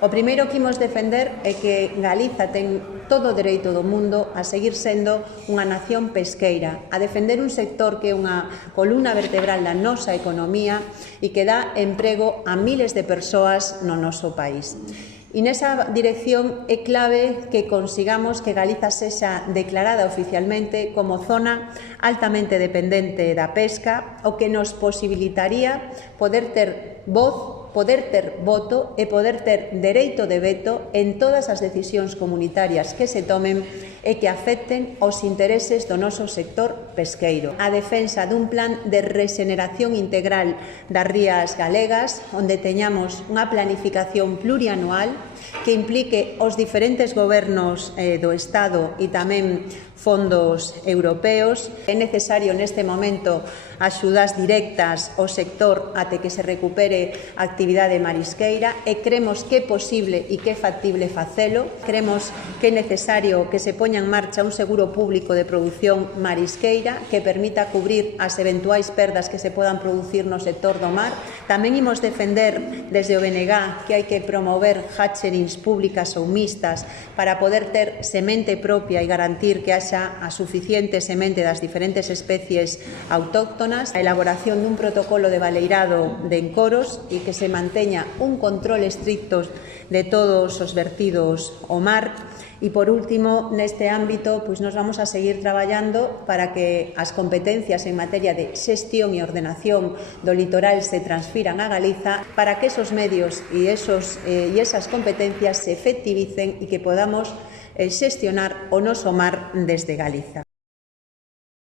O primeiro que imos defender é que Galiza ten todo o dereito do mundo a seguir sendo unha nación pesqueira, a defender un sector que é unha columna vertebral da nosa economía e que dá emprego a miles de persoas no noso país. E nesa dirección é clave que consigamos que Galiza sexa declarada oficialmente como zona altamente dependente da pesca, o que nos posibilitaría poder ter voz, poder ter voto e poder ter dereito de veto en todas as decisións comunitarias que se tomen e que afecten aos intereses do noso sector pesqueiro. A defensa dun plan de rexeneración integral das rías galegas, onde teñamos unha planificación plurianual que implique os diferentes gobernos do Estado e tamén fondos europeos. É necesario neste momento axudas directas ao sector até que se recupere a actividade marisqueira e cremos que é posible e que é factible facelo. Cremos que é necesario que se poña en marcha un seguro público de produción marisqueira que permita cubrir as eventuais perdas que se podan producir no sector do mar. Tamén imos defender desde o BNG que hai que promover hatcherings públicas ou mixtas para poder ter semente propia e garantir que haxa a suficiente semente das diferentes especies autóctonas, a elaboración dun protocolo de baleirado de encoros e que se manteña un control estricto de todos os vertidos ao mar. E, por último, neste ámbito, nos vamos a seguir traballando para que as competencias en materia de xestión e ordenación do litoral se transfiran a Galiza para que esos medios e esas competencias se efectivicen e que podamos xestionar o noso mar desde Galiza.